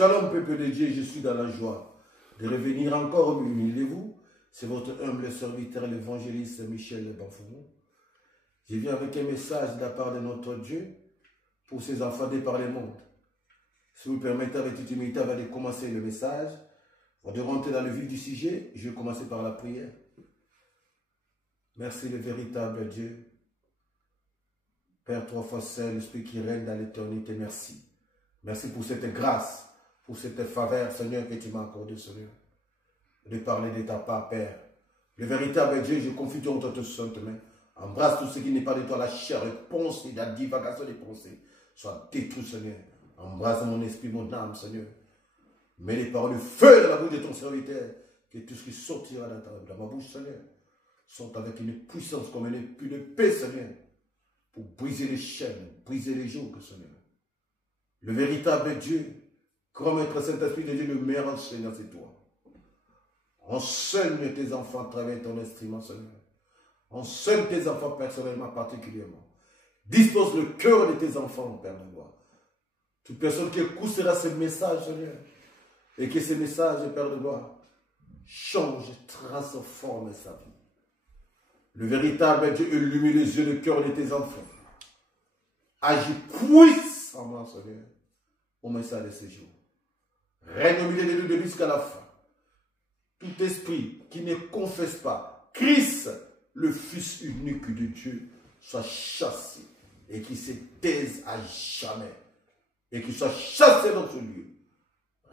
Shalom, peuple de Dieu, je suis dans la joie de revenir encore au milieu de vous. C'est votre humble serviteur, l'évangéliste Michel Bafou. Je viens avec un message de la part de notre Dieu pour ses enfants de par le monde. Si vous permettez, avec toute humilité, avant de commencer le message, avant de rentrer dans le vif du sujet, je vais commencer par la prière. Merci le véritable Dieu. Père trois fois saint, l'Esprit qui règne dans l'éternité, merci. Merci pour cette grâce, pour cette faveur, Seigneur, que tu m'as accordée, Seigneur. De parler de ta part, Père. Le véritable Dieu, je confie entre tes saintes mains. Embrasse tout ce qui n'est pas de toi, la chair, les pensées, la divagation des pensées. Sois détruit, Seigneur. Embrasse mon esprit, mon âme, Seigneur. Mets les paroles de feu dans la bouche de ton serviteur. Que tout ce qui sortira dans ma bouche, Seigneur, sorte avec une puissance comme une épée de paix, Seigneur. Pour briser les chaînes, briser les jougs, Seigneur. Le véritable Dieu, comme être Saint-Esprit de Dieu, le meilleur enseignant, c'est toi. Enseigne tes enfants à travers ton instrument, Seigneur. Enseigne tes enfants personnellement, particulièrement. Dispose le cœur de tes enfants, Père de gloire. Toute personne qui écoutera ce message, Seigneur, et que ce message, Père de gloire, change, transforme sa vie. Le véritable Dieu illumine les yeux, le cœur de tes enfants. Agis puissamment, Seigneur, au message de ce jour. Règne au milieu de nous de jusqu'à la fin. Tout esprit qui ne confesse pas Christ, le Fils unique de Dieu, soit chassé et qui se taise à jamais. Et qui soit chassé dans ce lieu.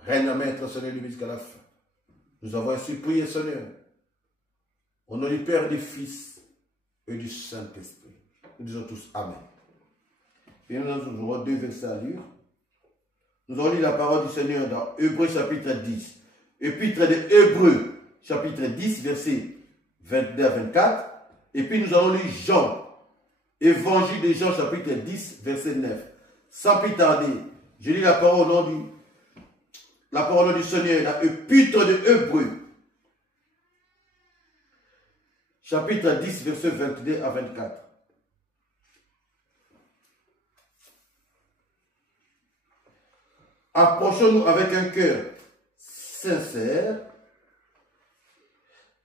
Règne à maître, Seigneur, jusqu'à la fin. Nous avons ainsi prié, Seigneur, au nom du Père, du Fils et du Saint-Esprit. Nous disons tous Amen. Et nous avons deux versets à lire. Nous allons lire la parole du Seigneur dans Hébreux chapitre 10. Épître de Hébreux chapitre 10, versets 22 à 24. Et puis nous allons lire Jean, Évangile de Jean chapitre 10, verset 9. Sans plus tarder, je lis la parole au nom du Seigneur dans Épître de Hébreux chapitre 10, verset 22 à 24. Approchons-nous avec un cœur sincère,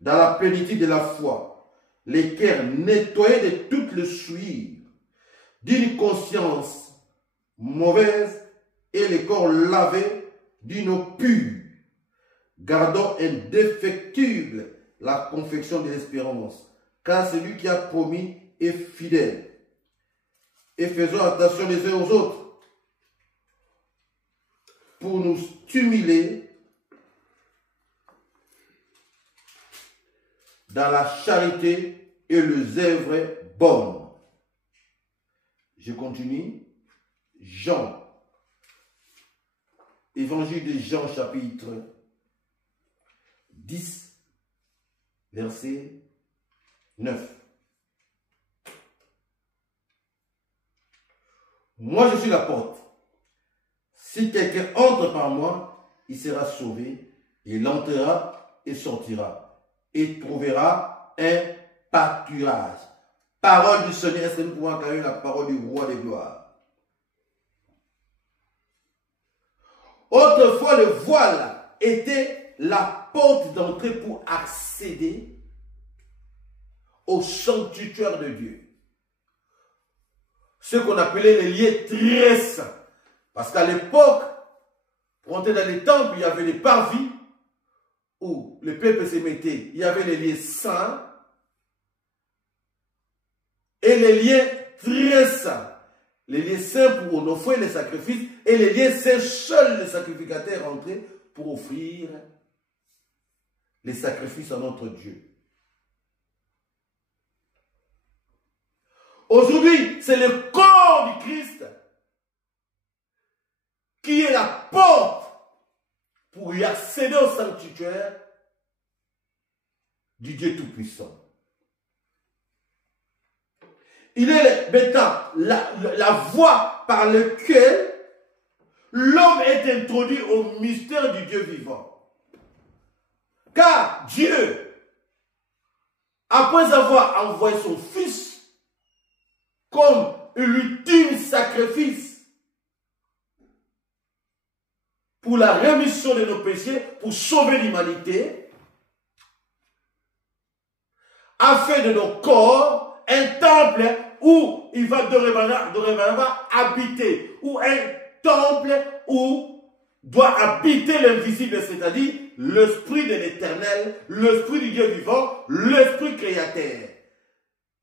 dans la plénitude de la foi, les cœurs nettoyés de toute le souillure, d'une conscience mauvaise et les corps lavés d'une eau pure. Gardons indéfectible la confection de l'espérance, car celui qui a promis est fidèle. Et faisons attention les uns aux autres, pour nous stimuler dans la charité et les œuvres bonnes. Je continue. Jean. Évangile de Jean chapitre 10, verset 9. Moi je suis la porte. Si quelqu'un entre par moi, il sera sauvé, il entrera et sortira, et trouvera un pâturage. Parole du Seigneur, est-ce que nous pouvons acclamer la parole du roi des gloires? Autrefois, le voile était la porte d'entrée pour accéder au sanctuaire de Dieu. Ce qu'on appelait les lieux très saints. Parce qu'à l'époque, pour entrer dans les temples, il y avait les parvis où le peuple se mettait. Il y avait les lieux saints et les lieux très saints. Les lieux saints pour offrir les sacrifices et les lieux saints, seuls les sacrificateurs entraient pour offrir les sacrifices à notre Dieu. Aujourd'hui, c'est le corps du Christ qui est la porte pour y accéder au sanctuaire du Dieu Tout-Puissant. Il est maintenant la voie par laquelle l'homme est introduit au mystère du Dieu vivant. Car Dieu, après avoir envoyé son Fils comme l'ultime sacrifice pour la rémission de nos péchés, pour sauver l'humanité, a fait de nos corps un temple où il va dorénavant habiter, ou un temple où doit habiter l'invisible, c'est-à-dire l'Esprit de l'Éternel, l'Esprit du Dieu vivant, l'Esprit créateur.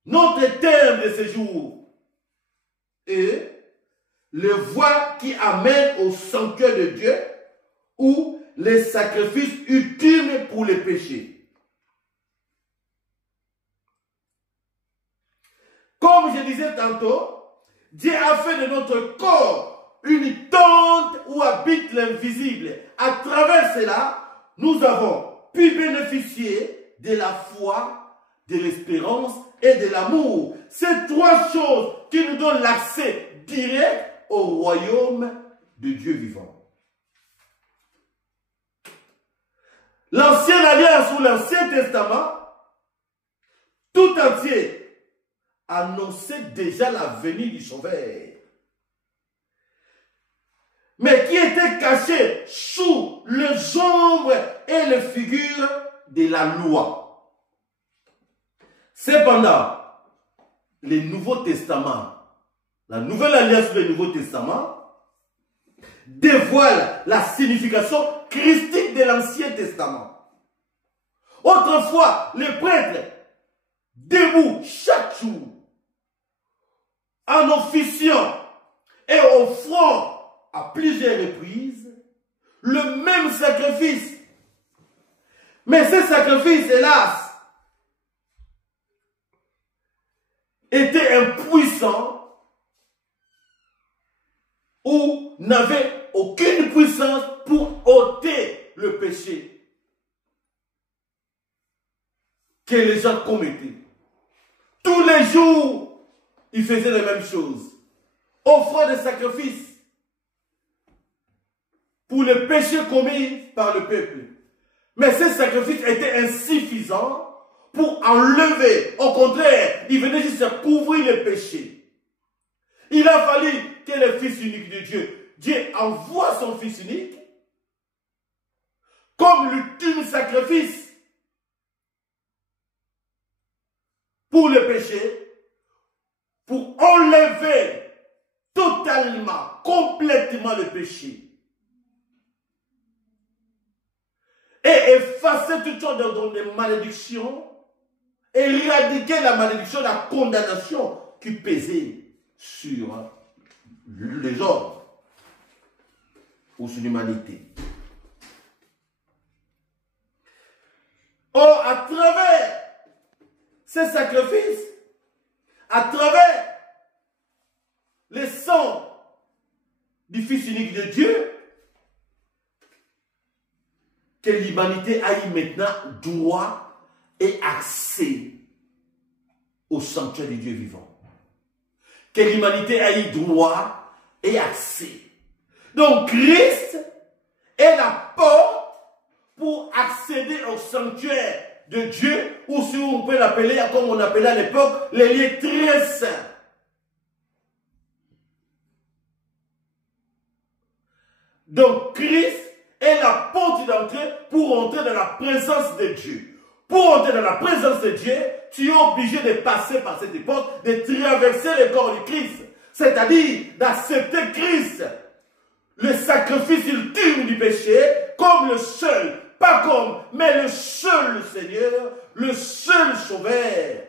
Notre terme de séjour est les voies qui amènent au sanctuaire de Dieu ou les sacrifices ultimes pour les péchés. Comme je disais tantôt, Dieu a fait de notre corps une tente où habite l'invisible. À travers cela, nous avons pu bénéficier de la foi, de l'espérance et de l'amour. Ces trois choses qui nous donnent l'accès direct au royaume de Dieu vivant. L'ancienne alliance ou l'Ancien Testament, tout entier, annonçait déjà la venue du Sauveur, mais qui était caché sous les ombres et les figures de la loi. Cependant, le Nouveau Testament, la Nouvelle Alliance du Nouveau Testament, dévoile la signification christique de l'Ancien Testament. Autrefois, les prêtres, debout chaque jour, en officiant et offrant à plusieurs reprises le même sacrifice. Mais ce sacrifice, hélas, était impuissant ou n'avait aucune puissance pour ôter le péché que les gens commettaient. Tous les jours, ils faisaient les mêmes choses, offrant des sacrifices pour les péchés commis par le peuple. Mais ces sacrifices étaient insuffisants pour enlever. Au contraire, ils venaient juste couvrir les péchés. Il a fallu que le Fils unique de Dieu, Dieu envoie son Fils unique comme l'ultime sacrifice pour le péché, pour enlever totalement, complètement le péché. Et effacer toutes sortes de malédictions, et éradiquer la malédiction, la condamnation qui pesait sur les hommes ou sur l'humanité. Or, à travers ces sacrifices, à travers le sang du Fils unique de Dieu, que l'humanité a eu maintenant droit et accès au sanctuaire du Dieu vivant. Que l'humanité a eu droit et accès. Donc Christ est la porte pour accéder au sanctuaire de Dieu, ou si on peut l'appeler, comme on appelait à l'époque, les lieux très saints. Donc Christ est la porte d'entrée pour entrer dans la présence de Dieu. Pour entrer dans la présence de Dieu, tu es obligé de passer par cette porte, de traverser le corps du Christ. C'est-à-dire d'accepter Christ, le sacrifice ultime du péché, comme le seul, pas comme, mais le seul Seigneur, le seul Sauveur,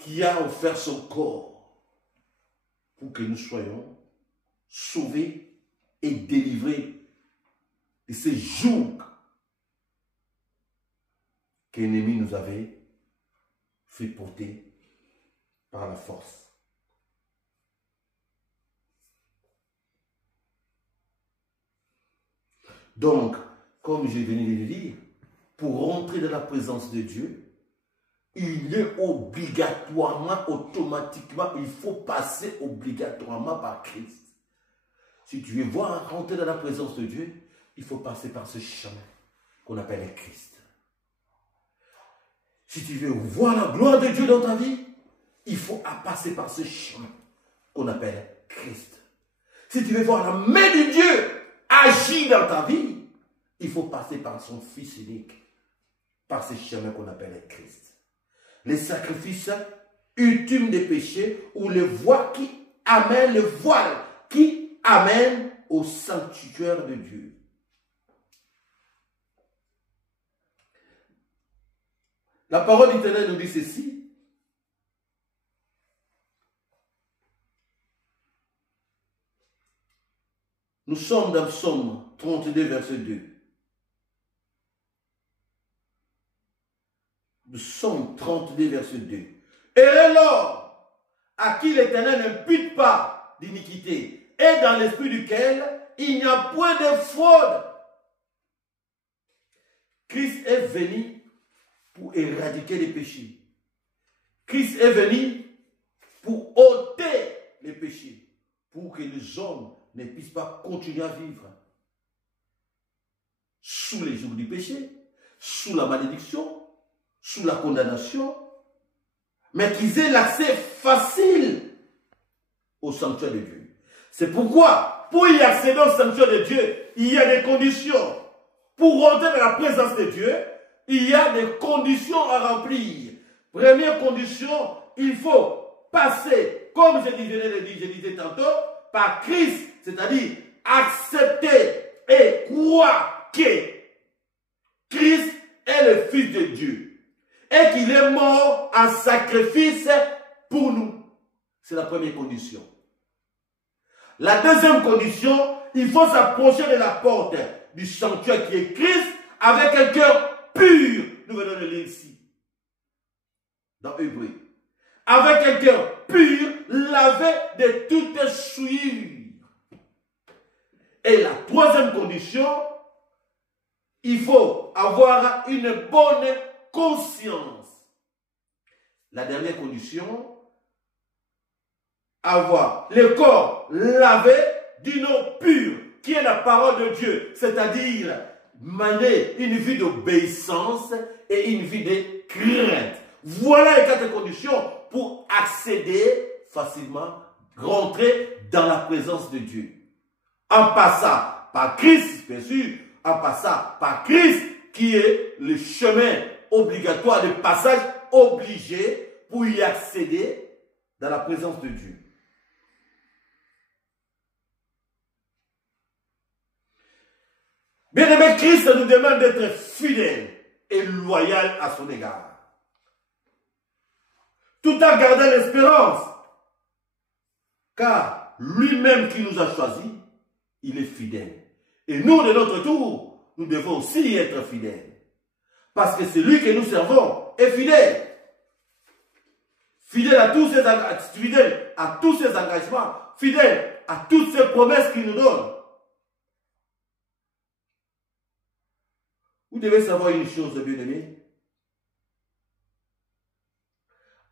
qui a offert son corps pour que nous soyons sauvés et délivrés de ces jougs que l'ennemi nous avait fait porter par la force. Donc, comme je venais de le dire, pour rentrer dans la présence de Dieu, il est obligatoirement, automatiquement, il faut passer obligatoirement par Christ. Si tu veux voir rentrer dans la présence de Dieu, il faut passer par ce chemin qu'on appelle Christ. Si tu veux voir la gloire de Dieu dans ta vie, il faut passer par ce chemin qu'on appelle Christ. Si tu veux voir la main de Dieu agir dans ta vie, il faut passer par son Fils unique, par ce chemin qu'on appelle le Christ. Les sacrifices ultimes des péchés ou le voile qui amène, le voile qui amène au sanctuaire de Dieu. La parole d'Éternel nous dit ceci. Nous sommes dans Psaume 32, verset 2. Psaume 32, verset 2. Et l'homme à qui l'Éternel n'impute pas d'iniquité et dans l'esprit duquel il n'y a point de fraude. Christ est venu pour éradiquer les péchés. Christ est venu pour ôter les péchés, pour que les hommes ne puissent pas continuer à vivre sous les jours du péché, sous la malédiction, sous la condamnation, mais qu'ils aient l'accès facile au sanctuaire de Dieu. C'est pourquoi, pour y accéder au sanctuaire de Dieu, il y a des conditions. Pour rentrer dans la présence de Dieu, il y a des conditions à remplir. Première condition, il faut passer, comme je disais tantôt, par Christ, c'est-à-dire accepter et croire que Christ est le Fils de Dieu et qu'il est mort en sacrifice pour nous. C'est la première condition. La deuxième condition, il faut s'approcher de la porte du sanctuaire qui est Christ avec un cœur pur. Nous venons de lire ici, dans Hébreu. Avec un cœur pur, lavé de toute souillure. Et la troisième condition, il faut avoir une bonne conscience. La dernière condition, avoir le corps lavé d'une eau pure, qui est la parole de Dieu, c'est-à-dire mener une vie d'obéissance et une vie de crainte. Voilà les quatre conditions pour accéder facilement, rentrer dans la présence de Dieu. En passant par Christ, bien sûr, en passant par Christ, qui est le chemin obligatoire, le passage obligé pour y accéder dans la présence de Dieu. Bien-aimé, Christ nous demande d'être fidèles et loyal à son égard. Tout en gardant l'espérance. Car lui-même qui nous a choisis, il est fidèle. Et nous, de notre tour, nous devons aussi être fidèles. Parce que celui que nous servons est fidèle. Fidèle à tous ses engagements, fidèle à toutes ses promesses qu'il nous donne. Vous devez savoir une chose, bien-aimé.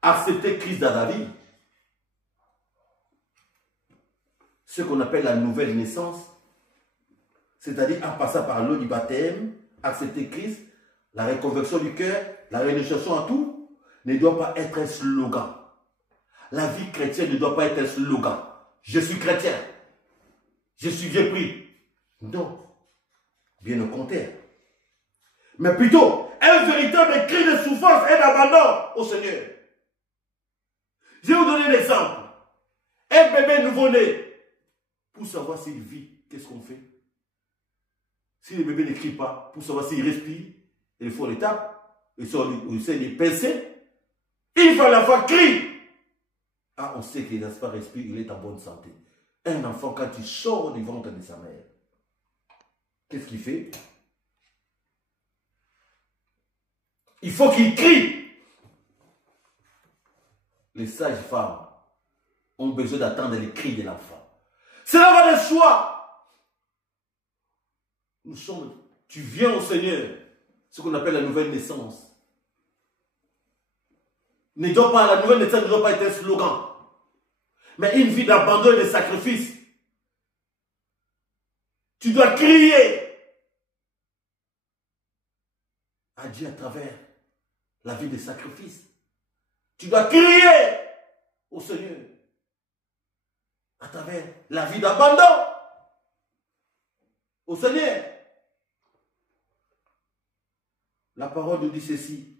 Accepter Christ dans la vie, ce qu'on appelle la nouvelle naissance, c'est-à-dire en passant par l'eau du baptême, accepter Christ, la reconversion du cœur, la réinitiation à tout, ne doit pas être un slogan. La vie chrétienne ne doit pas être un slogan. Je suis chrétien. Je suis bien pris. Non. Bien au contraire. Mais plutôt, un véritable cri de souffrance et d'abandon au Seigneur. Je vais vous donner un exemple. Un bébé nouveau-né, pour savoir s'il vit, qu'est-ce qu'on fait? Si le bébé ne crie pas, pour savoir s'il respire, il faut l'étape, il essaie de pincer, il va à la fois crier. Ah, on sait qu'il n'a pas respiré, il est en bonne santé. Un enfant, quand il sort du ventre de sa mère, qu'est-ce qu'il fait? Il faut qu'il crie. Les sages femmes ont besoin d'attendre les cris de l'enfant. Cela va de soi. Tu viens au Seigneur, ce qu'on appelle la nouvelle naissance. La nouvelle naissance ne doit pas être un slogan, mais une vie d'abandon et de sacrifice. Tu dois crier à Dieu à travers la vie de sacrifice. Tu dois crier au Seigneur à travers la vie d'abandon au Seigneur. La parole nous dit ceci.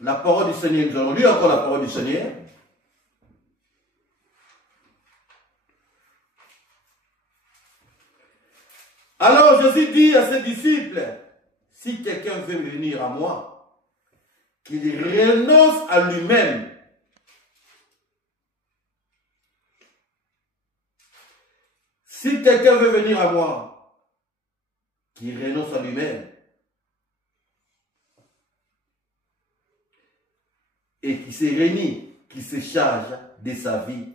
La parole du Seigneur, nous allons lire encore la parole du Seigneur. Alors Jésus dit à ses disciples, si quelqu'un veut venir à moi, qu'il renonce à lui-même. Si quelqu'un veut venir à moi, qu'il renonce à lui-même et qui se réunit, qui se charge de sa vie,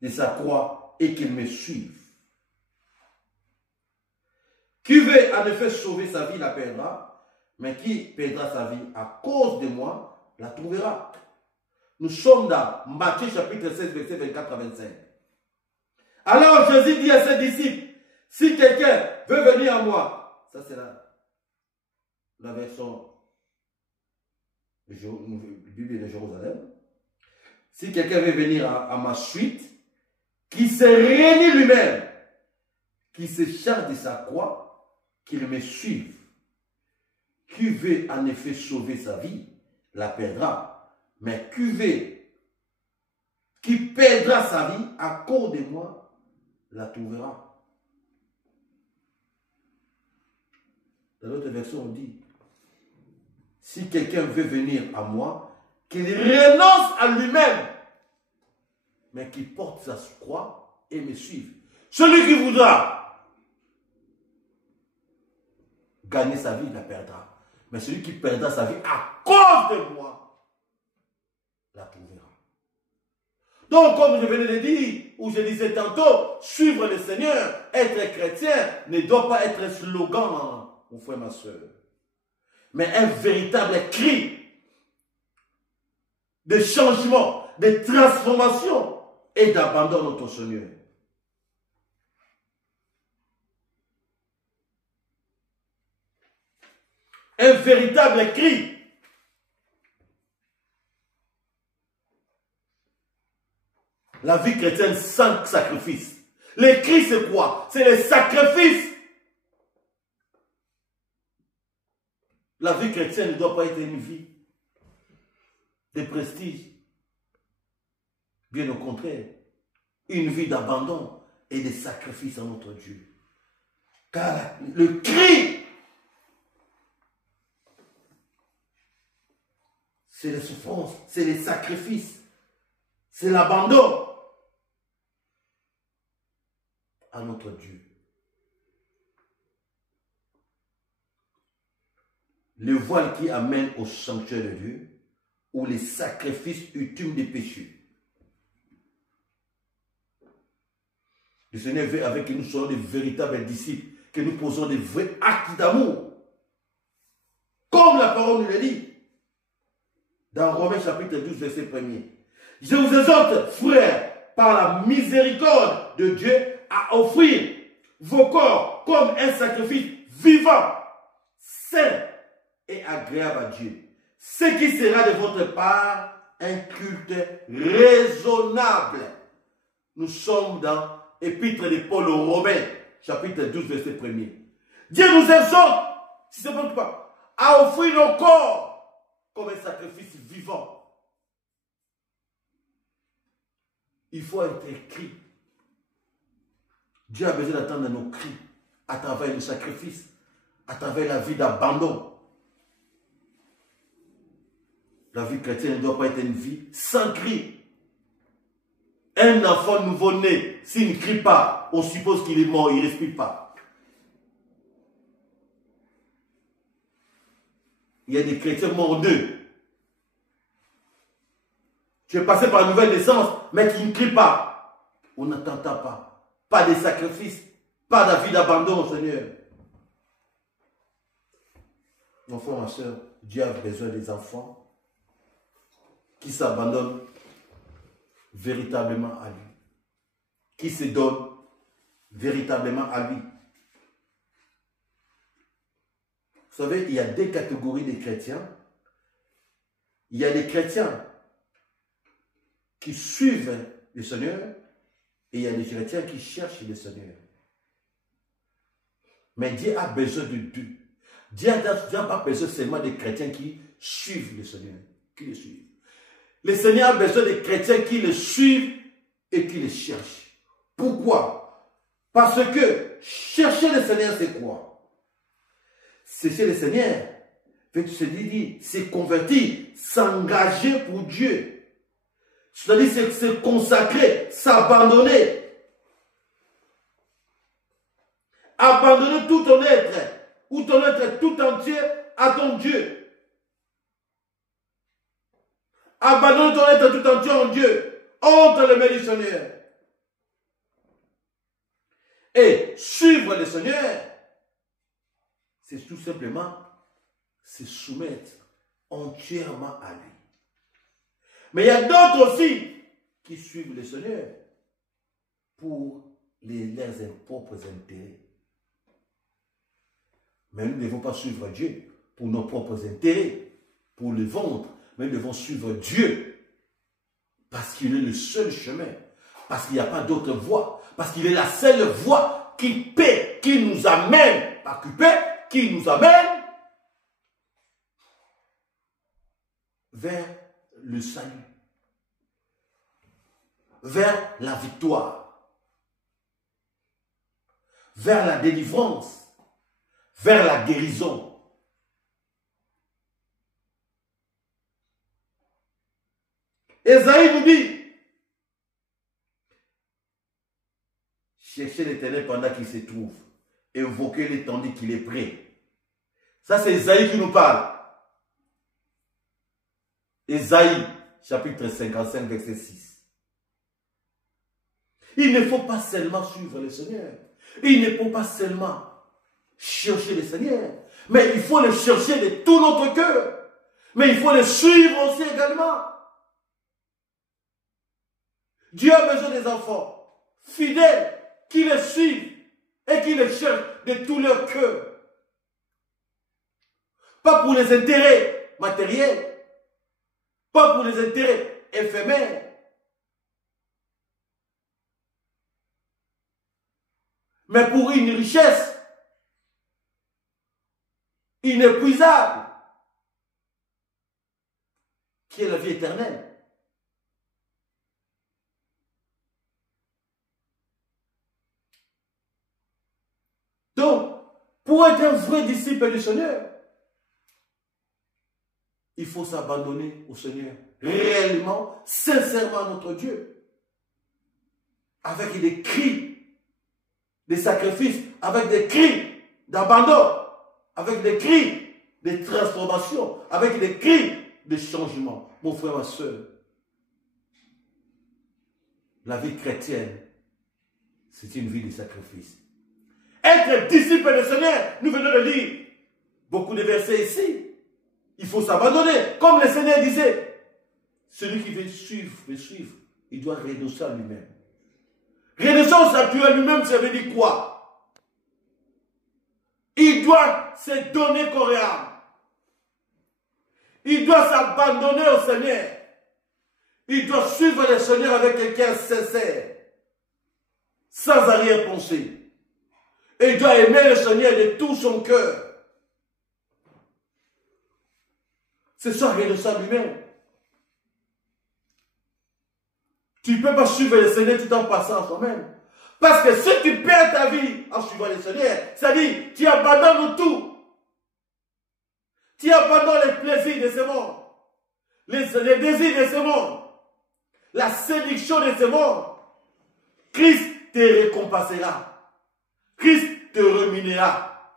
de sa croix et qu'il me suive. Qui veut en effet sauver sa vie la perdra, mais qui perdra sa vie à cause de moi la trouvera. Nous sommes dans Matthieu chapitre 16, verset 24 à 25. Alors Jésus dit à ses disciples, si quelqu'un veut venir à moi, ça c'est la version Bible de Jérusalem, si quelqu'un veut venir à ma suite, qui se réunit lui-même, qui se charge de sa croix, qu'il me suive. Qui veut en effet sauver sa vie, la perdra. Mais qui perdra sa vie à cause de moi, la trouvera. Dans l'autre version, on dit, si quelqu'un veut venir à moi, qu'il renonce à lui-même, mais qu'il porte sa croix et me suive. Celui qui voudra gagner sa vie, il la perdra. Mais celui qui perdra sa vie à cause de moi, la trouvera. Donc, comme je venais de dire, ou je disais tantôt, suivre le Seigneur, être chrétien, ne doit pas être un slogan, mon frère, ma soeur. Mais un véritable cri de changement, de transformation et d'abandon à notre Seigneur. Un véritable cri. La vie chrétienne sans sacrifice. Les cris, c'est quoi? C'est les sacrifices. La vie chrétienne ne doit pas être une vie de prestige. Bien au contraire, une vie d'abandon et de sacrifice à notre Dieu. Car le cri, c'est les souffrances, c'est les sacrifices, c'est l'abandon à notre Dieu. Le voile qui amène au sanctuaire de Dieu, ou les sacrifices ultimes des péchés. Le Seigneur veut avec que nous soyons de véritables disciples, que nous posons des vrais actes d'amour. Comme la parole nous le dit. Dans Romains chapitre 12, verset 1er. Je vous exhorte, frères, par la miséricorde de Dieu, à offrir vos corps comme un sacrifice vivant, saint et agréable à Dieu. Ce qui sera de votre part un culte raisonnable. Nous sommes dans l'épître de Paul aux Romains, chapitre 12, verset 1er. Dieu nous exhorte, si ce n'est pas, à offrir nos corps comme un sacrifice vivant. Il faut être écrit. Dieu a besoin d'entendre nos cris à travers le sacrifice, à travers la vie d'abandon. La vie chrétienne ne doit pas être une vie sans cri. Un enfant nouveau-né, s'il ne crie pas, on suppose qu'il est mort, il ne respire pas. Il y a des chrétiens morts d'eux. Tu es passé par une nouvelle naissance, mais qui ne crie pas. On n'entend pas. Pas de sacrifice, pas de vie d'abandon au Seigneur. Mon frère, ma soeur, Dieu a besoin des enfants qui s'abandonnent véritablement à lui. Qui se donnent véritablement à lui. savez, il y a deux catégories de chrétiens. Il y a des chrétiens qui suivent le Seigneur et il y a des chrétiens qui cherchent le Seigneur. Mais Dieu a besoin de deux. Dieu n'a pas besoin seulement des chrétiens qui suivent le Seigneur, qui le suivent. Le Seigneur a besoin des chrétiens qui le suivent et qui le cherchent. Pourquoi? Parce que chercher le Seigneur, c'est quoi? Chercher le Seigneur, c'est se convertir, s'engager pour Dieu. C'est-à-dire se consacrer, s'abandonner. Abandonner tout ton être, ou ton être tout entier à ton Dieu. Abandonner ton être tout entier en Dieu, entre les mains du Seigneur. Et suivre le Seigneur, c'est tout simplement se soumettre entièrement à lui. Mais il y a d'autres aussi qui suivent le Seigneur pour leurs propres intérêts. Mais nous ne devons pas suivre Dieu pour nos propres intérêts, pour le ventre, mais nous devons suivre Dieu parce qu'il est le seul chemin, parce qu'il n'y a pas d'autre voie, parce qu'il est la seule voie qui paie, qui nous amène, pas qui paie, qui nous amène vers le salut, vers la victoire, vers la délivrance, vers la guérison. Ésaïe nous dit, cherchez l'Éternel pendant qu'il se trouve, invoquez-le tandis qu'il est prêt. Ça c'est Ésaïe qui nous parle. Ésaïe, chapitre 55, verset 6. Il ne faut pas seulement suivre le Seigneur. Il ne faut pas seulement chercher le Seigneur. Mais il faut le chercher de tout notre cœur. Mais il faut le suivre aussi également. Dieu a besoin des enfants fidèles qui le suivent et qui le cherchent de tout leur cœur. Pas pour les intérêts matériels. Pas pour les intérêts éphémères. Mais pour une richesse inépuisable qui est la vie éternelle. Donc, pour être un vrai disciple du Seigneur, il faut s'abandonner au Seigneur réellement, sincèrement à notre Dieu, avec des cris, des sacrifices, avec des cris d'abandon, avec des cris de transformation, avec des cris de changement. Mon frère, ma soeur, la vie chrétienne, c'est une vie de sacrifice. Être disciple du Seigneur, nous venons de lire beaucoup de versets ici. Il faut s'abandonner. Comme le Seigneur disait, celui qui veut suivre, il doit renoncer à lui-même. Renoncer à lui-même, ça veut dire quoi? Il doit se donner corps et âme. Il doit s'abandonner au Seigneur. Il doit suivre le Seigneur avec un cœur sincère, sans arrière-pensée. Et il doit aimer le Seigneur de tout son cœur. C'est ça, renoncer à lui-même. Tu ne peux pas suivre le Seigneur tout en passant à soi-même. Parce que si tu perds ta vie en suivant le Seigneur, c'est-à-dire tu abandonnes tout. Tu abandonnes les plaisirs de ce monde, les désirs de ce monde, la séduction de ce monde. Christ te récompensera. Christ te rémunérera.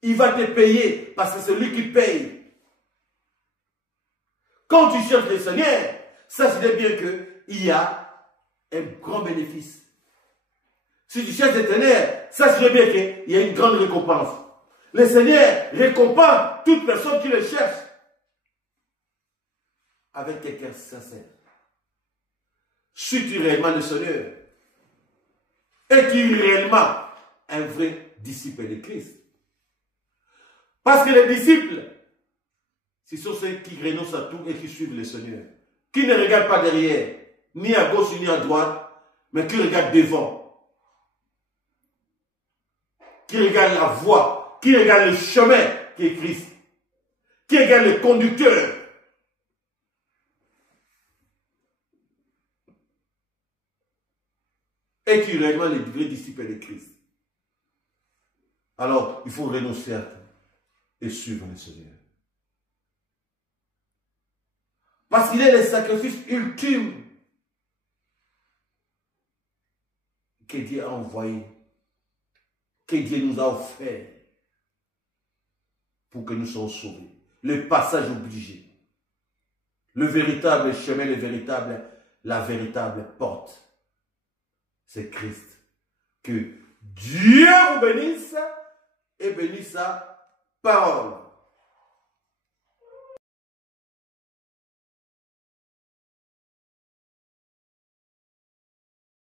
Il va te payer parce que c'est lui qui paye. Quand tu cherches le Seigneur, sache bien qu'il y a un grand bénéfice. Si tu cherches l'Éternel, sache bien qu'il y a une grande récompense. Le Seigneur récompense toute personne qui le cherche avec quelqu'un sincère. Suis-tu réellement le Seigneur? Es-tu réellement un vrai disciple de Christ? Parce que les disciples, ce sont ceux qui renoncent à tout et qui suivent le Seigneur. Qui ne regardent pas derrière, ni à gauche ni à droite, mais qui regardent devant. Qui regardent la voie, qui regardent le chemin qui est Christ. Qui regardent le conducteur. Et qui réellement les vrais disciples de Christ. Alors, il faut renoncer à tout et suivre le Seigneur. Parce qu'il est le sacrifice ultime que Dieu a envoyé, que Dieu nous a offert pour que nous soyons sauvés. Le passage obligé. Le véritable chemin, la véritable porte. C'est Christ. Que Dieu vous bénisse et bénisse sa parole.